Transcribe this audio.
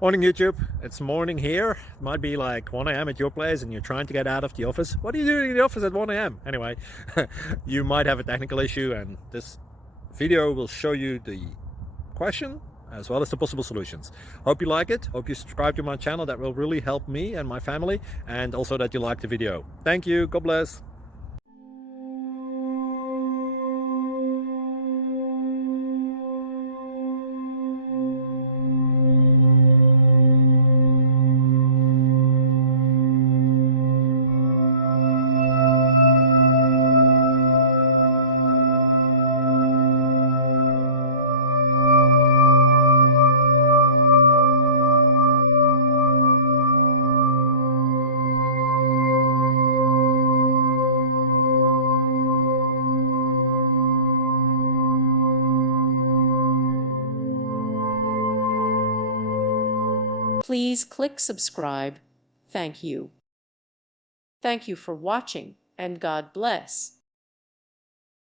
Morning YouTube, it's morning here. It might be like 1 a.m. at your place and you're trying to get out of the office. What are you doing in the office at 1 a.m.? Anyway, you might have a technical issue and this video will show you the question as well as the possible solutions. Hope you like it, hope you subscribe to my channel. That will really help me and my family, and also that you like the video. Thank you, God bless. Please click subscribe. Thank you. Thank you for watching, and God bless.